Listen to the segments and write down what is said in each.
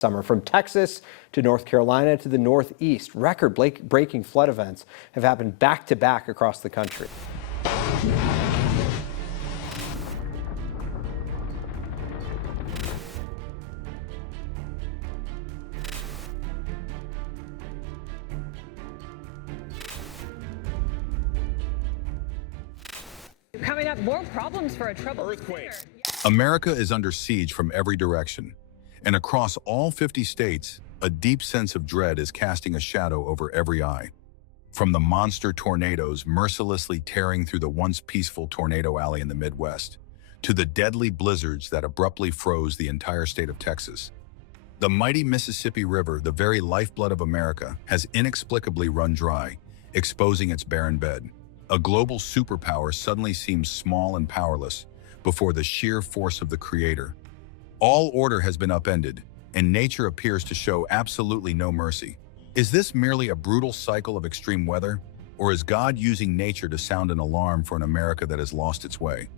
Summer from Texas to North Carolina to the Northeast. Record-breaking flood events have happened back to back across the country. Coming up, more problems for a troubled earthquake. America is under siege from every direction, and across all 50 states, a deep sense of dread is casting a shadow over every eye. From the monster tornadoes mercilessly tearing through the once peaceful Tornado Alley in the Midwest, to the deadly blizzards that abruptly froze the entire state of Texas. The mighty Mississippi River, the very lifeblood of America, has inexplicably run dry, exposing its barren bed. A global superpower suddenly seems small and powerless before the sheer force of the Creator. All order has been upended, and nature appears to show absolutely no mercy. Is this merely a brutal cycle of extreme weather, or is God using nature to sound an alarm for an America that has lost its way?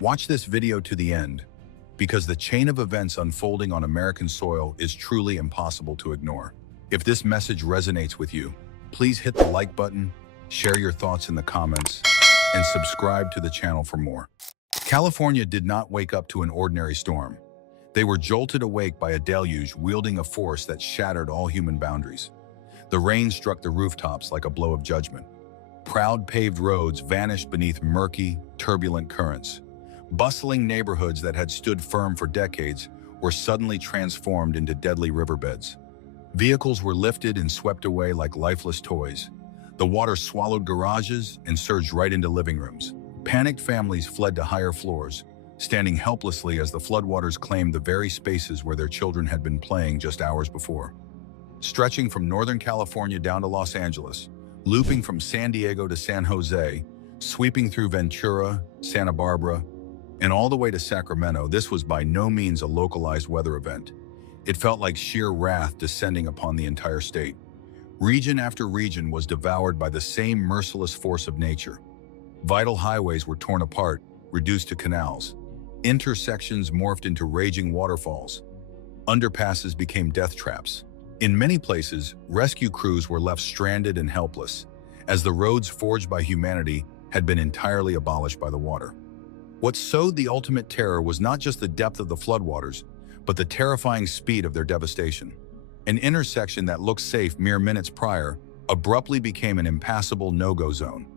Watch this video to the end, because the chain of events unfolding on American soil is truly impossible to ignore. If this message resonates with you, please hit the like button, share your thoughts in the comments, and subscribe to the channel for more. California did not wake up to an ordinary storm. They were jolted awake by a deluge wielding a force that shattered all human boundaries. The rain struck the rooftops like a blow of judgment. Proud paved roads vanished beneath murky, turbulent currents. Bustling neighborhoods that had stood firm for decades were suddenly transformed into deadly riverbeds. Vehicles were lifted and swept away like lifeless toys. The water swallowed garages and surged right into living rooms. Panicked families fled to higher floors, standing helplessly as the floodwaters claimed the very spaces where their children had been playing just hours before. Stretching from Northern California down to Los Angeles, looping from San Diego to San Jose, sweeping through Ventura, Santa Barbara, and all the way to Sacramento, this was by no means a localized weather event. It felt like sheer wrath descending upon the entire state. Region after region was devoured by the same merciless force of nature. Vital highways were torn apart, reduced to canals. Intersections morphed into raging waterfalls. Underpasses became death traps. In many places, rescue crews were left stranded and helpless, as the roads forged by humanity had been entirely abolished by the water. What sowed the ultimate terror was not just the depth of the floodwaters, but the terrifying speed of their devastation. An intersection that looked safe mere minutes prior abruptly became an impassable no-go zone.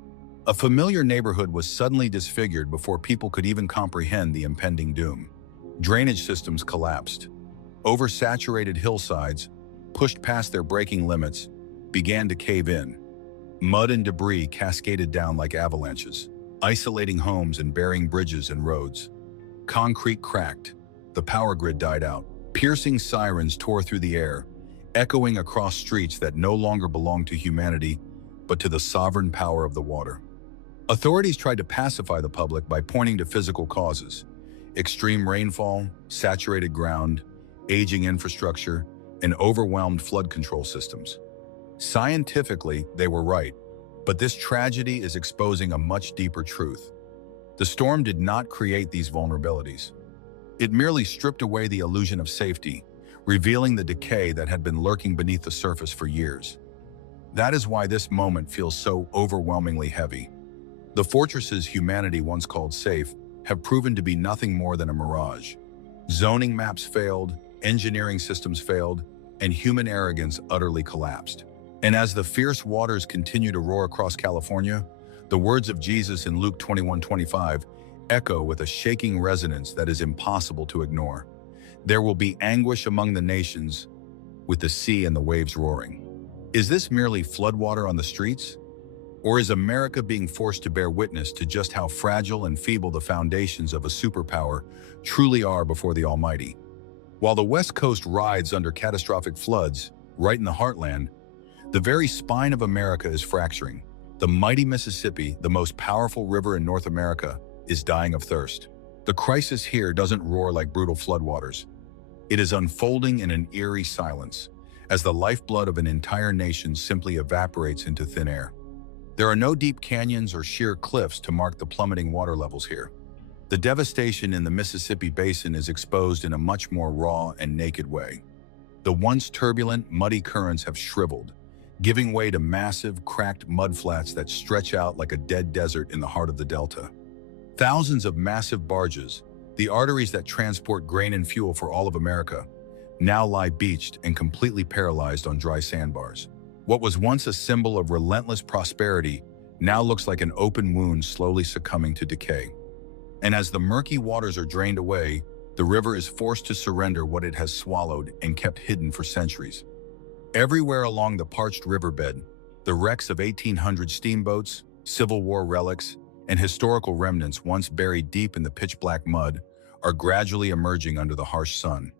A familiar neighborhood was suddenly disfigured before people could even comprehend the impending doom. Drainage systems collapsed. Oversaturated hillsides, pushed past their breaking limits, began to cave in. Mud and debris cascaded down like avalanches, isolating homes and burying bridges and roads. Concrete cracked. The power grid died out. Piercing sirens tore through the air, echoing across streets that no longer belonged to humanity, but to the sovereign power of the water. Authorities tried to pacify the public by pointing to physical causes: extreme rainfall, saturated ground, aging infrastructure, and overwhelmed flood control systems. Scientifically, they were right, but this tragedy is exposing a much deeper truth. The storm did not create these vulnerabilities. It merely stripped away the illusion of safety, revealing the decay that had been lurking beneath the surface for years. That is why this moment feels so overwhelmingly heavy. The fortresses humanity once called safe have proven to be nothing more than a mirage. Zoning maps failed, engineering systems failed, and human arrogance utterly collapsed. And as the fierce waters continue to roar across California, the words of Jesus in Luke 21:25 echo with a shaking resonance that is impossible to ignore. There will be anguish among the nations, with the sea and the waves roaring. Is this merely floodwater on the streets? Or is America being forced to bear witness to just how fragile and feeble the foundations of a superpower truly are before the Almighty? While the West Coast rides under catastrophic floods, right in the heartland, the very spine of America is fracturing. The mighty Mississippi, the most powerful river in North America, is dying of thirst. The crisis here doesn't roar like brutal floodwaters. It is unfolding in an eerie silence, as the lifeblood of an entire nation simply evaporates into thin air. There are no deep canyons or sheer cliffs to mark the plummeting water levels here. The devastation in the Mississippi basin is exposed in a much more raw and naked way. The once turbulent, muddy currents have shriveled, giving way to massive, cracked mudflats that stretch out like a dead desert in the heart of the delta. Thousands of massive barges, the arteries that transport grain and fuel for all of America, now lie beached and completely paralyzed on dry sandbars. What was once a symbol of relentless prosperity now looks like an open wound slowly succumbing to decay. And as the murky waters are drained away, the river is forced to surrender what it has swallowed and kept hidden for centuries. Everywhere along the parched riverbed, the wrecks of 1800 steamboats, Civil War relics, and historical remnants once buried deep in the pitch-black mud are gradually emerging under the harsh sun.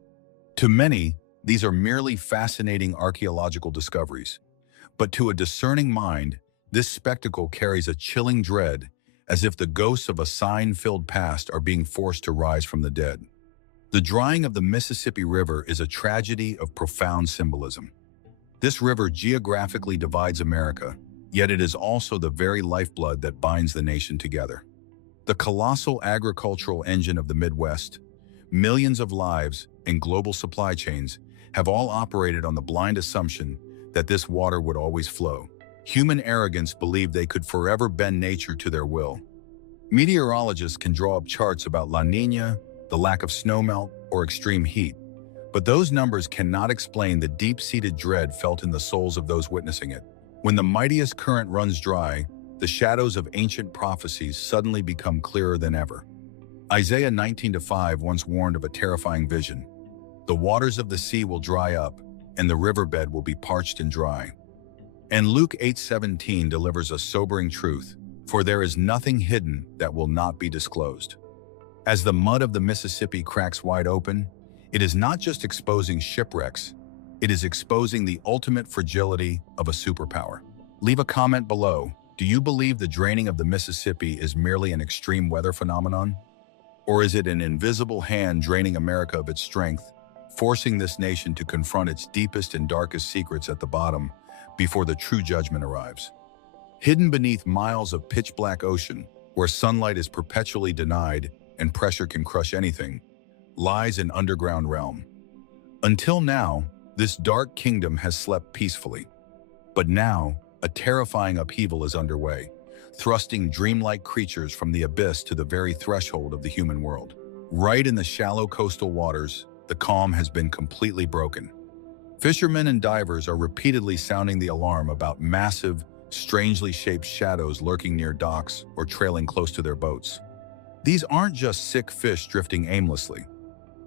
To many, these are merely fascinating archaeological discoveries. But to a discerning mind, this spectacle carries a chilling dread, as if the ghosts of a sign-filled past are being forced to rise from the dead. The drying of the Mississippi River is a tragedy of profound symbolism. This river geographically divides America, yet it is also the very lifeblood that binds the nation together. The colossal agricultural engine of the Midwest, millions of lives, and global supply chains have all operated on the blind assumption that this water would always flow. Human arrogance believed they could forever bend nature to their will. Meteorologists can draw up charts about La Niña, the lack of snowmelt, or extreme heat, but those numbers cannot explain the deep-seated dread felt in the souls of those witnessing it. When the mightiest current runs dry, the shadows of ancient prophecies suddenly become clearer than ever. Isaiah 19:5 once warned of a terrifying vision. The waters of the sea will dry up, and the riverbed will be parched and dry. And Luke 8:17 delivers a sobering truth, for there is nothing hidden that will not be disclosed. As the mud of the Mississippi cracks wide open, it is not just exposing shipwrecks, it is exposing the ultimate fragility of a superpower. Leave a comment below. Do you believe the draining of the Mississippi is merely an extreme weather phenomenon? Or is it an invisible hand draining America of its strength, forcing this nation to confront its deepest and darkest secrets at the bottom before the true judgment arrives? Hidden beneath miles of pitch-black ocean, where sunlight is perpetually denied and pressure can crush anything, lies an underground realm. Until now, this dark kingdom has slept peacefully. But now, a terrifying upheaval is underway, thrusting dreamlike creatures from the abyss to the very threshold of the human world. Right in the shallow coastal waters, the calm has been completely broken. Fishermen and divers are repeatedly sounding the alarm about massive, strangely shaped shadows lurking near docks or trailing close to their boats. These aren't just sick fish drifting aimlessly.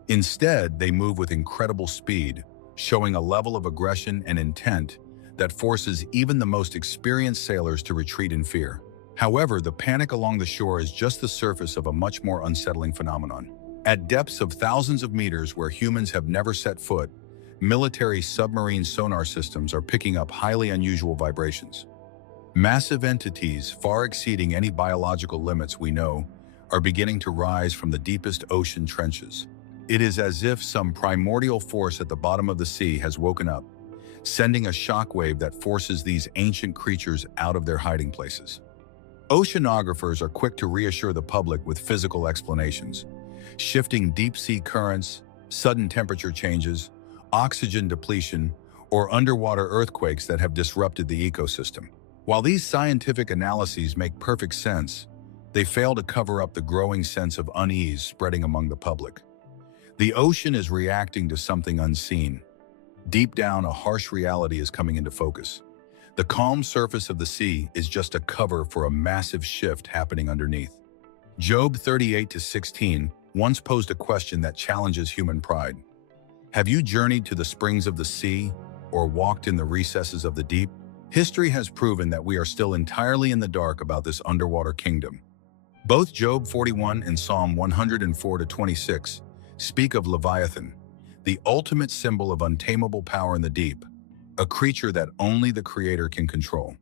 Instead, they move with incredible speed, showing a level of aggression and intent that forces even the most experienced sailors to retreat in fear. However, the panic along the shore is just the surface of a much more unsettling phenomenon. At depths of thousands of meters where humans have never set foot, military submarine sonar systems are picking up highly unusual vibrations. Massive entities, far exceeding any biological limits we know, are beginning to rise from the deepest ocean trenches. It is as if some primordial force at the bottom of the sea has woken up, sending a shockwave that forces these ancient creatures out of their hiding places. Oceanographers are quick to reassure the public with physical explanations: shifting deep-sea currents, sudden temperature changes, oxygen depletion, or underwater earthquakes that have disrupted the ecosystem. While these scientific analyses make perfect sense, they fail to cover up the growing sense of unease spreading among the public. The ocean is reacting to something unseen. Deep down, a harsh reality is coming into focus. The calm surface of the sea is just a cover for a massive shift happening underneath. Job 38:16 once posed a question that challenges human pride. Have you journeyed to the springs of the sea or walked in the recesses of the deep? History has proven that we are still entirely in the dark about this underwater kingdom. Both Job 41 and Psalm 104-26 speak of Leviathan, the ultimate symbol of untamable power in the deep, a creature that only the Creator can control.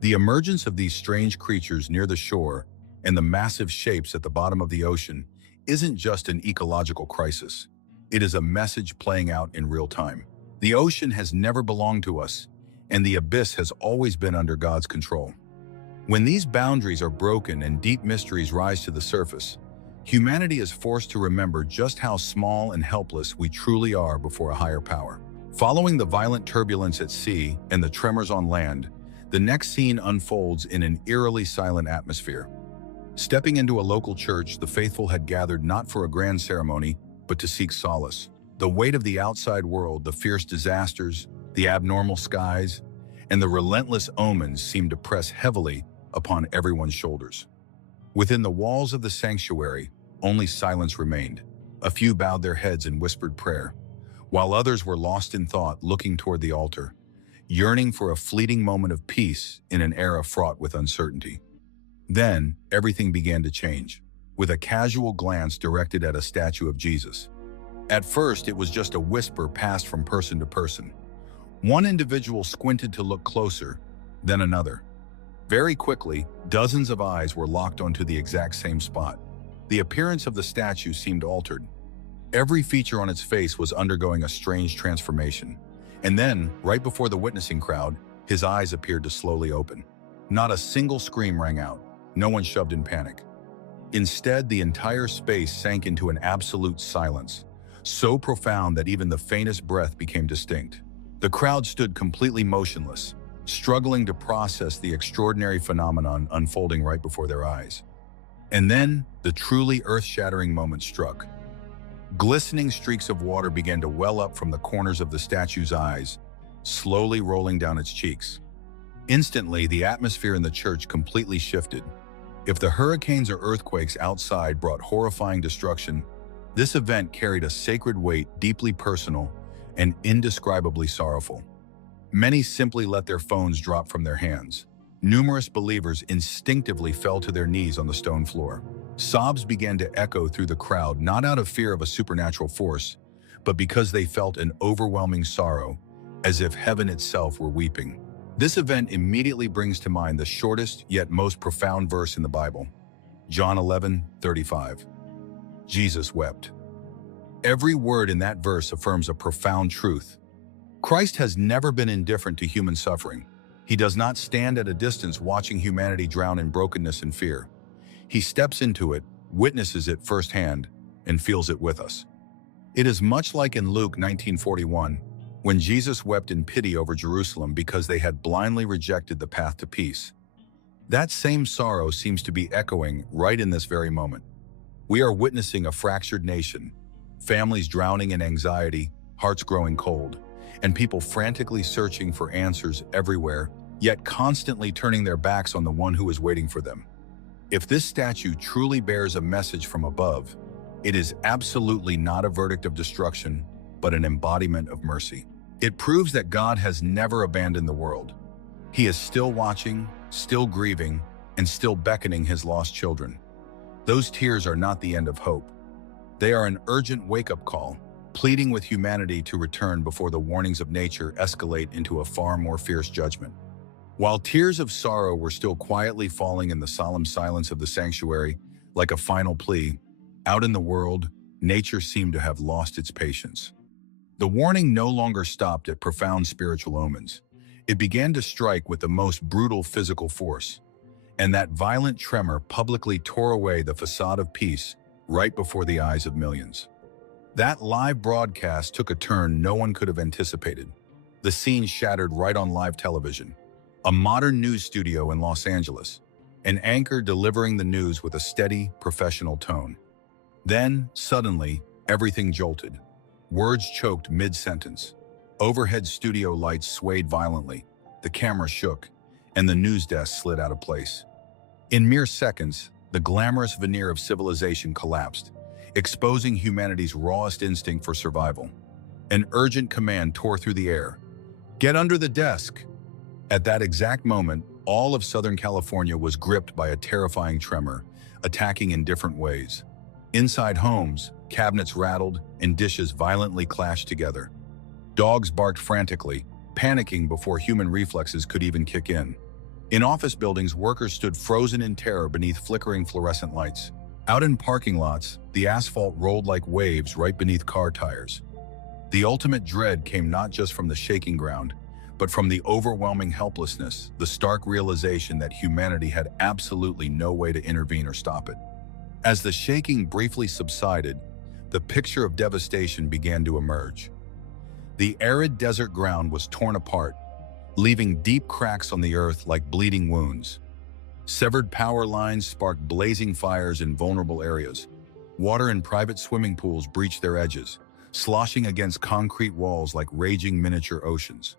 The emergence of these strange creatures near the shore and the massive shapes at the bottom of the ocean isn't just an ecological crisis. It is a message playing out in real time. The ocean has never belonged to us, and the abyss has always been under God's control. When these boundaries are broken and deep mysteries rise to the surface, humanity is forced to remember just how small and helpless we truly are before a higher power. Following the violent turbulence at sea and the tremors on land, the next scene unfolds in an eerily silent atmosphere. Stepping into a local church, the faithful had gathered not for a grand ceremony, but to seek solace. The weight of the outside world, the fierce disasters, the abnormal skies, and the relentless omens seemed to press heavily upon everyone's shoulders. Within the walls of the sanctuary, only silence remained. A few bowed their heads and whispered prayer, while others were lost in thought, looking toward the altar, yearning for a fleeting moment of peace in an era fraught with uncertainty. Then, everything began to change, with a casual glance directed at a statue of Jesus. At first, it was just a whisper passed from person to person. One individual squinted to look closer, then another. Very quickly, dozens of eyes were locked onto the exact same spot. The appearance of the statue seemed altered. Every feature on its face was undergoing a strange transformation. And then, right before the witnessing crowd, his eyes appeared to slowly open. Not a single scream rang out. No one shoved in panic. Instead, the entire space sank into an absolute silence, so profound that even the faintest breath became distinct. The crowd stood completely motionless, struggling to process the extraordinary phenomenon unfolding right before their eyes. And then, the truly earth-shattering moment struck. Glistening streaks of water began to well up from the corners of the statue's eyes, slowly rolling down its cheeks. Instantly, the atmosphere in the church completely shifted. If the hurricanes or earthquakes outside brought horrifying destruction, this event carried a sacred weight, deeply personal and indescribably sorrowful. Many simply let their phones drop from their hands. Numerous believers instinctively fell to their knees on the stone floor. Sobs began to echo through the crowd, not out of fear of a supernatural force, but because they felt an overwhelming sorrow, as if heaven itself were weeping. This event immediately brings to mind the shortest yet most profound verse in the Bible, John 11:35. Jesus wept. Every word in that verse affirms a profound truth. Christ has never been indifferent to human suffering. He does not stand at a distance watching humanity drown in brokenness and fear. He steps into it, witnesses it firsthand, and feels it with us. It is much like in Luke 19:41, when Jesus wept in pity over Jerusalem because they had blindly rejected the path to peace. That same sorrow seems to be echoing right in this very moment. We are witnessing a fractured nation, families drowning in anxiety, hearts growing cold, and people frantically searching for answers everywhere, yet constantly turning their backs on the one who is waiting for them. If this statue truly bears a message from above, it is absolutely not a verdict of destruction, but an embodiment of mercy. It proves that God has never abandoned the world. He is still watching, still grieving, and still beckoning his lost children. Those tears are not the end of hope. They are an urgent wake-up call, pleading with humanity to return before the warnings of nature escalate into a far more fierce judgment. While tears of sorrow were still quietly falling in the solemn silence of the sanctuary, like a final plea, out in the world, nature seemed to have lost its patience. The warning no longer stopped at profound spiritual omens. It began to strike with the most brutal physical force, and that violent tremor publicly tore away the facade of peace right before the eyes of millions. That live broadcast took a turn no one could have anticipated. The scene shattered right on live television. A modern news studio in Los Angeles, an anchor delivering the news with a steady, professional tone. Then, suddenly, everything jolted. Words choked mid-sentence. Overhead studio lights swayed violently, the camera shook, and the news desk slid out of place. In mere seconds, the glamorous veneer of civilization collapsed, exposing humanity's rawest instinct for survival. An urgent command tore through the air. "Get under the desk!" At that exact moment, all of Southern California was gripped by a terrifying tremor, attacking in different ways. Inside homes, cabinets rattled and dishes violently clashed together. Dogs barked frantically, panicking before human reflexes could even kick in. In office buildings, workers stood frozen in terror beneath flickering fluorescent lights. Out in parking lots, the asphalt rolled like waves right beneath car tires. The ultimate dread came not just from the shaking ground, but from the overwhelming helplessness, the stark realization that humanity had absolutely no way to intervene or stop it. As the shaking briefly subsided, the picture of devastation began to emerge. The arid desert ground was torn apart, leaving deep cracks on the earth like bleeding wounds. Severed power lines sparked blazing fires in vulnerable areas. Water in private swimming pools breached their edges, sloshing against concrete walls like raging miniature oceans.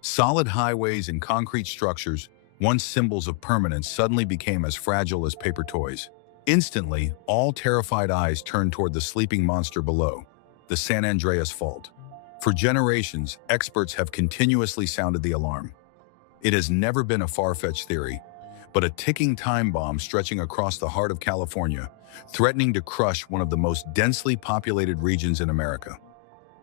Solid highways and concrete structures, once symbols of permanence, suddenly became as fragile as paper toys. Instantly, all terrified eyes turned toward the sleeping monster below, the San Andreas Fault. For generations, experts have continuously sounded the alarm. It has never been a far-fetched theory, but a ticking time bomb stretching across the heart of California, threatening to crush one of the most densely populated regions in America.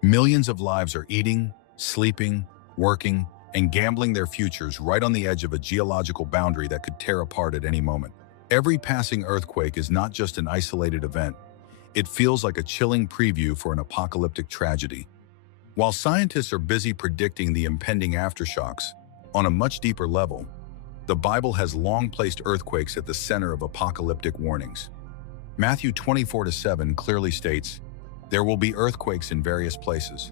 Millions of lives are eating, sleeping, working, and gambling their futures right on the edge of a geological boundary that could tear apart at any moment. Every passing earthquake is not just an isolated event. It feels like a chilling preview for an apocalyptic tragedy. While scientists are busy predicting the impending aftershocks, on a much deeper level, the Bible has long placed earthquakes at the center of apocalyptic warnings. Matthew 24:7 clearly states, "There will be earthquakes in various places."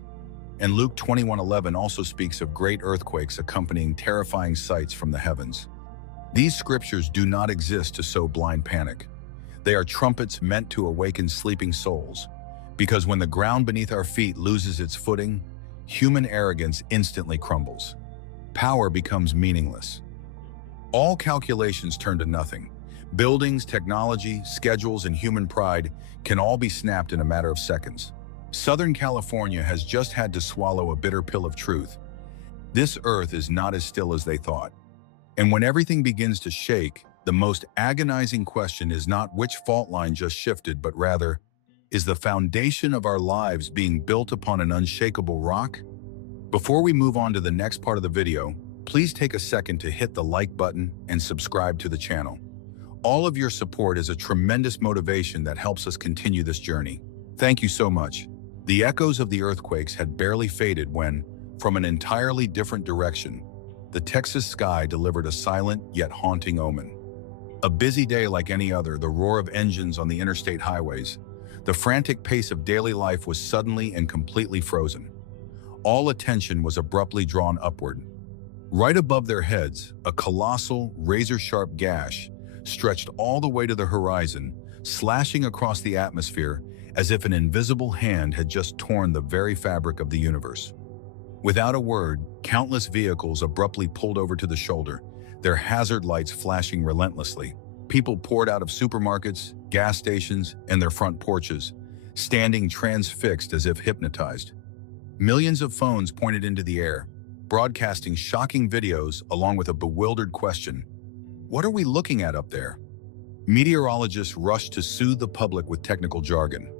And Luke 21:11 also speaks of great earthquakes accompanying terrifying sights from the heavens. These scriptures do not exist to sow blind panic. They are trumpets meant to awaken sleeping souls, because when the ground beneath our feet loses its footing, human arrogance instantly crumbles. Power becomes meaningless. All calculations turn to nothing. Buildings, technology, schedules, and human pride can all be snapped in a matter of seconds. Southern California has just had to swallow a bitter pill of truth. This earth is not as still as they thought. And when everything begins to shake, the most agonizing question is not which fault line just shifted, but rather, is the foundation of our lives being built upon an unshakable rock? Before we move on to the next part of the video, please take a second to hit the like button and subscribe to the channel. All of your support is a tremendous motivation that helps us continue this journey. Thank you so much. The echoes of the earthquakes had barely faded when, from an entirely different direction, the Texas sky delivered a silent yet haunting omen. A busy day like any other, the roar of engines on the interstate highways, the frantic pace of daily life was suddenly and completely frozen. All attention was abruptly drawn upward. Right above their heads, a colossal, razor-sharp gash stretched all the way to the horizon, slashing across the atmosphere as if an invisible hand had just torn the very fabric of the universe. Without a word, countless vehicles abruptly pulled over to the shoulder, their hazard lights flashing relentlessly. People poured out of supermarkets, gas stations, and their front porches, standing transfixed as if hypnotized. Millions of phones pointed into the air, broadcasting shocking videos along with a bewildered question: what are we looking at up there? Meteorologists rushed to soothe the public with technical jargon.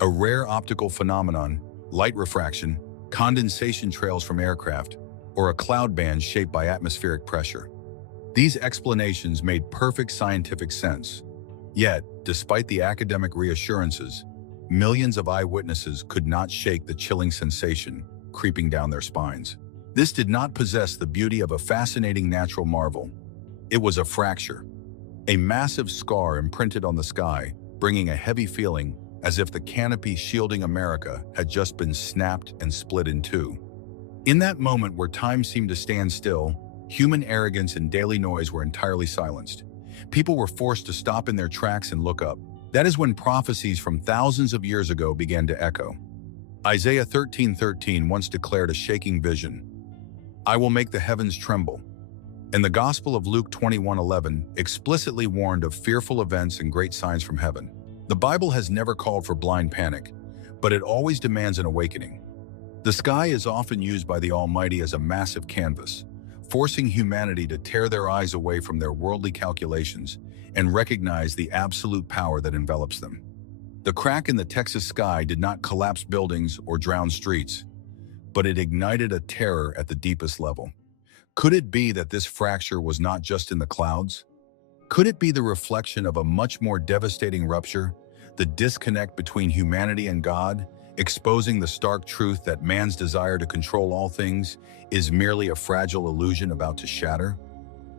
A rare optical phenomenon, light refraction, condensation trails from aircraft, or a cloud band shaped by atmospheric pressure. These explanations made perfect scientific sense. Yet, despite the academic reassurances, millions of eyewitnesses could not shake the chilling sensation creeping down their spines. This did not possess the beauty of a fascinating natural marvel. It was a fracture, a massive scar imprinted on the sky, bringing a heavy feeling as if the canopy shielding America had just been snapped and split in two. In that moment where time seemed to stand still, human arrogance and daily noise were entirely silenced. People were forced to stop in their tracks and look up. That is when prophecies from thousands of years ago began to echo. Isaiah 13:13 once declared a shaking vision, "I will make the heavens tremble." And the Gospel of Luke 21:11 explicitly warned of fearful events and great signs from heaven. The Bible has never called for blind panic, but it always demands an awakening. The sky is often used by the Almighty as a massive canvas, forcing humanity to tear their eyes away from their worldly calculations and recognize the absolute power that envelops them. The crack in the Texas sky did not collapse buildings or drown streets, but it ignited a terror at the deepest level. Could it be that this fracture was not just in the clouds? Could it be the reflection of a much more devastating rupture, the disconnect between humanity and God, exposing the stark truth that man's desire to control all things is merely a fragile illusion about to shatter?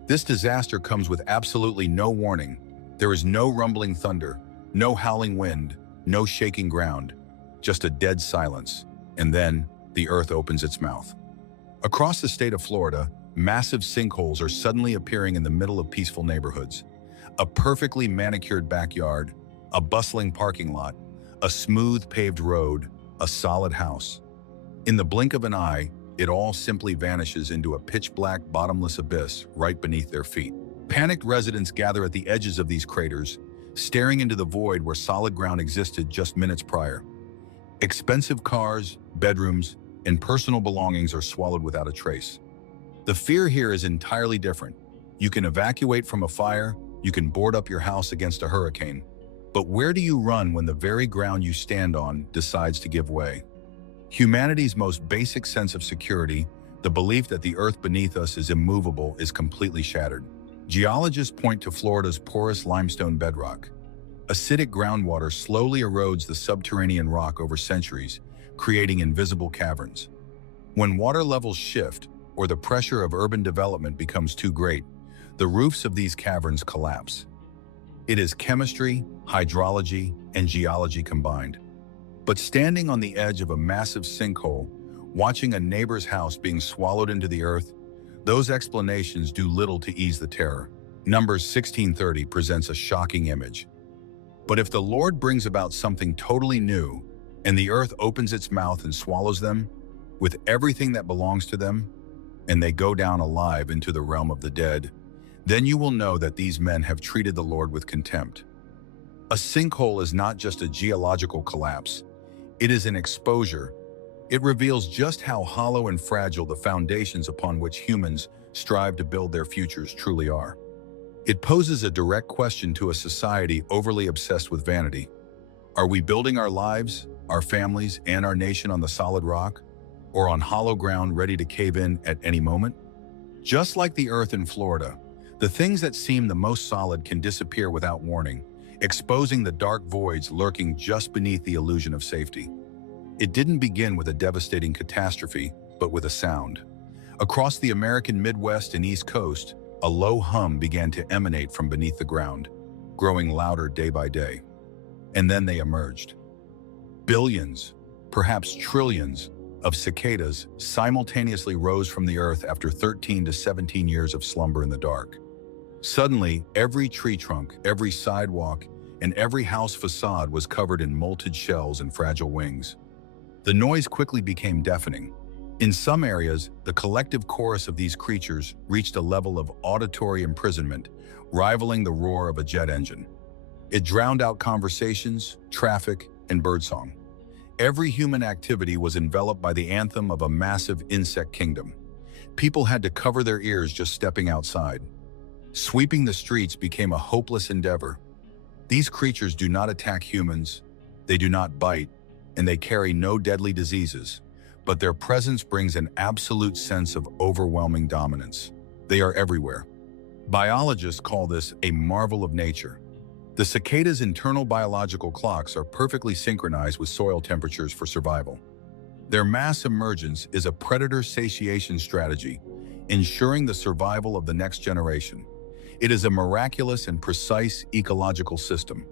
This disaster comes with absolutely no warning. There is no rumbling thunder, no howling wind, no shaking ground, just a dead silence. And then, the Earth opens its mouth. Across the state of Florida, massive sinkholes are suddenly appearing in the middle of peaceful neighborhoods. A perfectly manicured backyard, a bustling parking lot, a smooth paved road, a solid house. In the blink of an eye, it all simply vanishes into a pitch-black, bottomless abyss right beneath their feet. Panicked residents gather at the edges of these craters, staring into the void where solid ground existed just minutes prior. Expensive cars, bedrooms, and personal belongings are swallowed without a trace. The fear here is entirely different. You can evacuate from a fire, you can board up your house against a hurricane. But where do you run when the very ground you stand on decides to give way? Humanity's most basic sense of security, the belief that the earth beneath us is immovable, is completely shattered. Geologists point to Florida's porous limestone bedrock. Acidic groundwater slowly erodes the subterranean rock over centuries, creating invisible caverns. When water levels shift, or the pressure of urban development becomes too great, the roofs of these caverns collapse. It is chemistry, hydrology, and geology combined. But standing on the edge of a massive sinkhole, watching a neighbor's house being swallowed into the earth, those explanations do little to ease the terror. Numbers 1630 presents a shocking image. But if the Lord brings about something totally new, and the earth opens its mouth and swallows them, with everything that belongs to them, and they go down alive into the realm of the dead, then you will know that these men have treated the Lord with contempt. A sinkhole is not just a geological collapse. It is an exposure. It reveals just how hollow and fragile the foundations upon which humans strive to build their futures truly are. It poses a direct question to a society overly obsessed with vanity. Are we building our lives, our families, and our nation on the solid rock, or on hollow ground ready to cave in at any moment? Just like the earth in Florida, the things that seem the most solid can disappear without warning, exposing the dark voids lurking just beneath the illusion of safety. It didn't begin with a devastating catastrophe, but with a sound. Across the American Midwest and East Coast, a low hum began to emanate from beneath the ground, growing louder day by day. And then they emerged. Billions, perhaps trillions, of cicadas simultaneously rose from the earth after 13 to 17 years of slumber in the dark. Suddenly, every tree trunk, every sidewalk, and every house facade was covered in molted shells and fragile wings. The noise quickly became deafening. In some areas, the collective chorus of these creatures reached a level of auditory imprisonment, rivaling the roar of a jet engine. It drowned out conversations, traffic, and birdsong. Every human activity was enveloped by the anthem of a massive insect kingdom. People had to cover their ears just stepping outside. Sweeping the streets became a hopeless endeavor. These creatures do not attack humans, they do not bite, and they carry no deadly diseases, but their presence brings an absolute sense of overwhelming dominance. They are everywhere. Biologists call this a marvel of nature. The cicada's internal biological clocks are perfectly synchronized with soil temperatures for survival. Their mass emergence is a predator satiation strategy, ensuring the survival of the next generation. It is a miraculous and precise ecological system.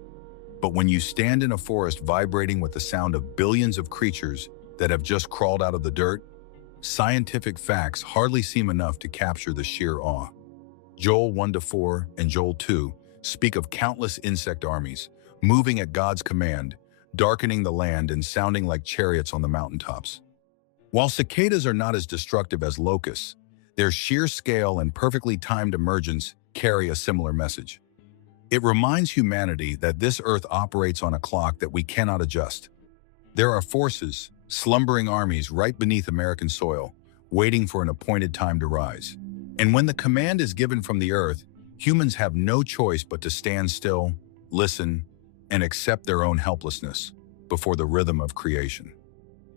But when you stand in a forest vibrating with the sound of billions of creatures that have just crawled out of the dirt, scientific facts hardly seem enough to capture the sheer awe. Joel 1-4 and Joel 2 speak of countless insect armies, moving at God's command, darkening the land and sounding like chariots on the mountaintops. While cicadas are not as destructive as locusts, their sheer scale and perfectly timed emergence carry a similar message. It reminds humanity that this earth operates on a clock that we cannot adjust. There are forces, slumbering armies right beneath American soil, waiting for an appointed time to rise. And when the command is given from the earth, humans have no choice but to stand still, listen, and accept their own helplessness before the rhythm of creation.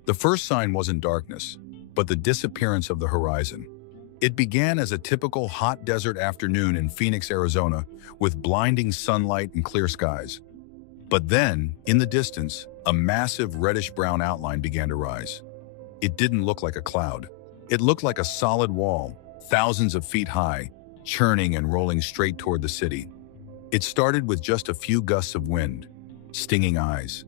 The first sign wasn't darkness, but the disappearance of the horizon. It began as a typical hot desert afternoon in Phoenix, Arizona, with blinding sunlight and clear skies. But then, in the distance, a massive reddish-brown outline began to rise. It didn't look like a cloud. It looked like a solid wall, thousands of feet high, churning and rolling straight toward the city. It started with just a few gusts of wind, stinging eyes.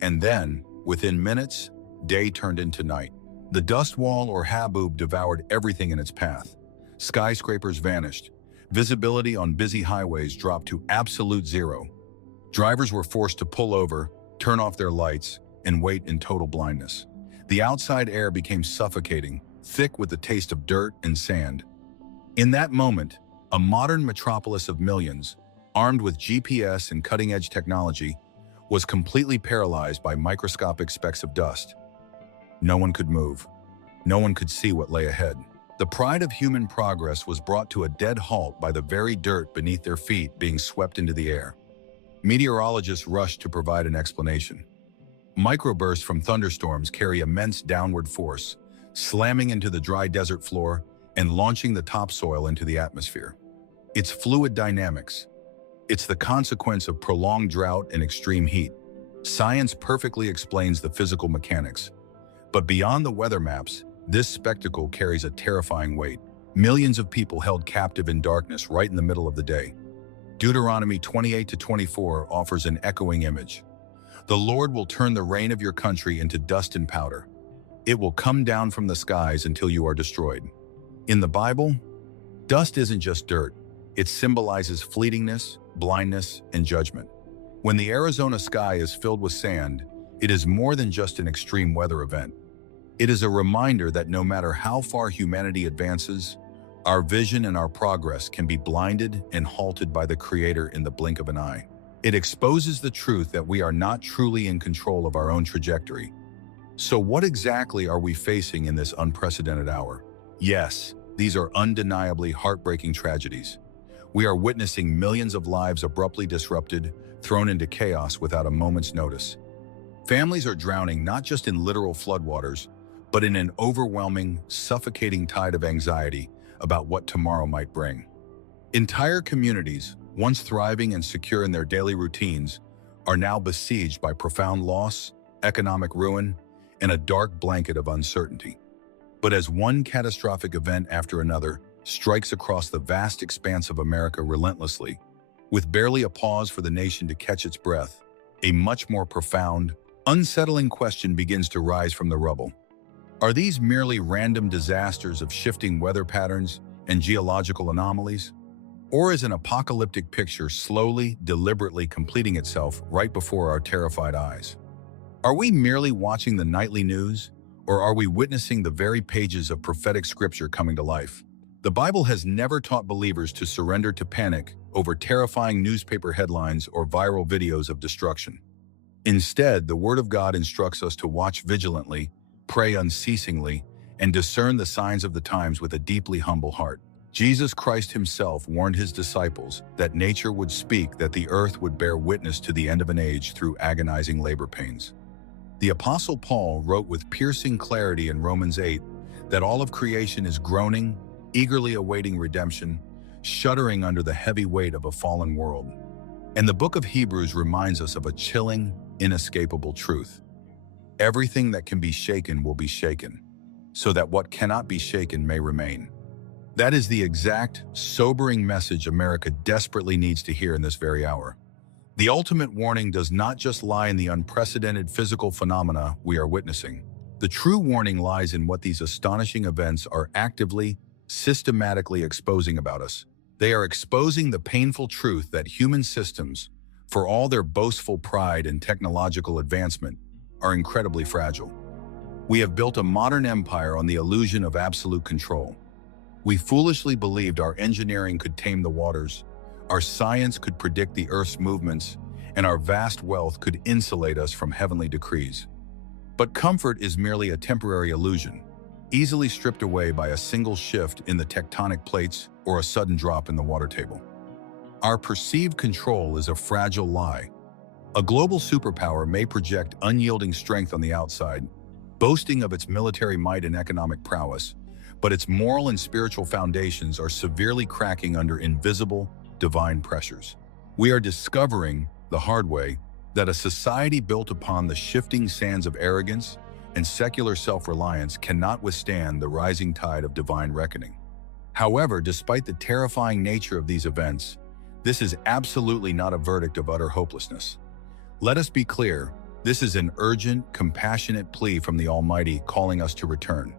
And then, within minutes, day turned into night. The dust wall or haboob devoured everything in its path. Skyscrapers vanished. Visibility on busy highways dropped to absolute zero. Drivers were forced to pull over, turn off their lights, and wait in total blindness. The outside air became suffocating, thick with the taste of dirt and sand. In that moment, a modern metropolis of millions, armed with GPS and cutting-edge technology, was completely paralyzed by microscopic specks of dust. No one could move. No one could see what lay ahead. The pride of human progress was brought to a dead halt by the very dirt beneath their feet being swept into the air. Meteorologists rushed to provide an explanation. Microbursts from thunderstorms carry immense downward force, slamming into the dry desert floor and launching the topsoil into the atmosphere. It's fluid dynamics. It's the consequence of prolonged drought and extreme heat. Science perfectly explains the physical mechanics. But beyond the weather maps, this spectacle carries a terrifying weight. Millions of people held captive in darkness right in the middle of the day. Deuteronomy 28-24 offers an echoing image. The Lord will turn the rain of your country into dust and powder. It will come down from the skies until you are destroyed. In the Bible, dust isn't just dirt. It symbolizes fleetingness, blindness, and judgment. When the Arizona sky is filled with sand, it is more than just an extreme weather event. It is a reminder that no matter how far humanity advances, our vision and our progress can be blinded and halted by the Creator in the blink of an eye. It exposes the truth that we are not truly in control of our own trajectory. So what exactly are we facing in this unprecedented hour? Yes, these are undeniably heartbreaking tragedies. We are witnessing millions of lives abruptly disrupted, thrown into chaos without a moment's notice. Families are drowning not just in literal floodwaters, but in an overwhelming, suffocating tide of anxiety about what tomorrow might bring. Entire communities, once thriving and secure in their daily routines, are now besieged by profound loss, economic ruin, and a dark blanket of uncertainty. But as one catastrophic event after another strikes across the vast expanse of America relentlessly, with barely a pause for the nation to catch its breath, a much more profound, unsettling question begins to rise from the rubble. Are these merely random disasters of shifting weather patterns and geological anomalies? Or is an apocalyptic picture slowly, deliberately completing itself right before our terrified eyes? Are we merely watching the nightly news, or are we witnessing the very pages of prophetic scripture coming to life? The Bible has never taught believers to surrender to panic over terrifying newspaper headlines or viral videos of destruction. Instead, the Word of God instructs us to watch vigilantly, pray unceasingly, and discern the signs of the times with a deeply humble heart. Jesus Christ himself warned his disciples that nature would speak, that the earth would bear witness to the end of an age through agonizing labor pains. The Apostle Paul wrote with piercing clarity in Romans 8 that all of creation is groaning, eagerly awaiting redemption, shuddering under the heavy weight of a fallen world. And the book of Hebrews reminds us of a chilling, inescapable truth. Everything that can be shaken will be shaken, so that what cannot be shaken may remain. That is the exact, sobering message America desperately needs to hear in this very hour. The ultimate warning does not just lie in the unprecedented physical phenomena we are witnessing. The true warning lies in what these astonishing events are actively, systematically exposing about us. They are exposing the painful truth that human systems, for all their boastful pride and technological advancement, are incredibly fragile. We have built a modern empire on the illusion of absolute control. We foolishly believed our engineering could tame the waters, our science could predict the Earth's movements, and our vast wealth could insulate us from heavenly decrees. But comfort is merely a temporary illusion, easily stripped away by a single shift in the tectonic plates or a sudden drop in the water table. Our perceived control is a fragile lie. A global superpower may project unyielding strength on the outside, boasting of its military might and economic prowess, but its moral and spiritual foundations are severely cracking under invisible, divine pressures. We are discovering, the hard way, that a society built upon the shifting sands of arrogance and secular self-reliance cannot withstand the rising tide of divine reckoning. However, despite the terrifying nature of these events, this is absolutely not a verdict of utter hopelessness. Let us be clear, This is an urgent, compassionate plea from the Almighty calling us to return.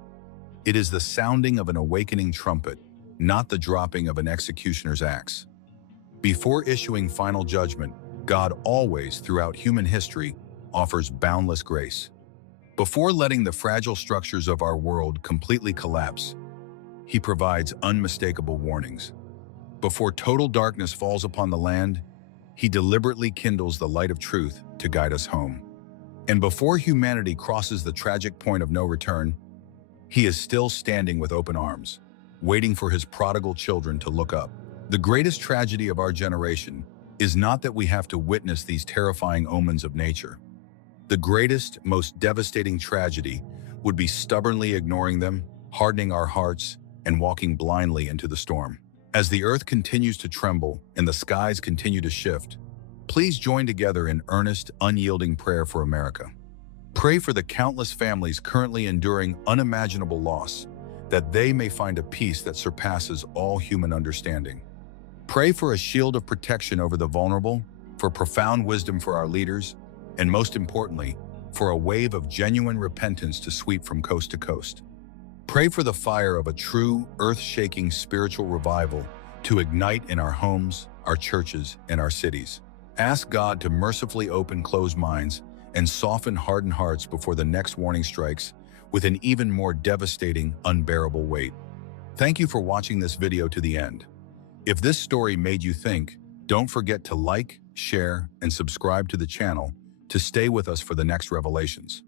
It is the sounding of an awakening trumpet, not the dropping of an executioner's axe. Before issuing final judgment, God always, throughout human history, offers boundless grace. Before letting the fragile structures of our world completely collapse, He provides unmistakable warnings. Before total darkness falls upon the land, He deliberately kindles the light of truth to guide us home. And before humanity crosses the tragic point of no return, He is still standing with open arms, waiting for His prodigal children to look up. The greatest tragedy of our generation is not that we have to witness these terrifying omens of nature. The greatest, most devastating tragedy would be stubbornly ignoring them, hardening our hearts, and walking blindly into the storm. As the earth continues to tremble and the skies continue to shift, please join together in earnest, unyielding prayer for America. Pray for the countless families currently enduring unimaginable loss, that they may find a peace that surpasses all human understanding. Pray for a shield of protection over the vulnerable, for profound wisdom for our leaders, and most importantly, for a wave of genuine repentance to sweep from coast to coast. Pray for the fire of a true, earth-shaking spiritual revival to ignite in our homes, our churches, and our cities. Ask God to mercifully open closed minds and soften hardened hearts before the next warning strikes with an even more devastating, unbearable weight. Thank you for watching this video to the end. If this story made you think, don't forget to like, share, and subscribe to the channel to stay with us for the next revelations.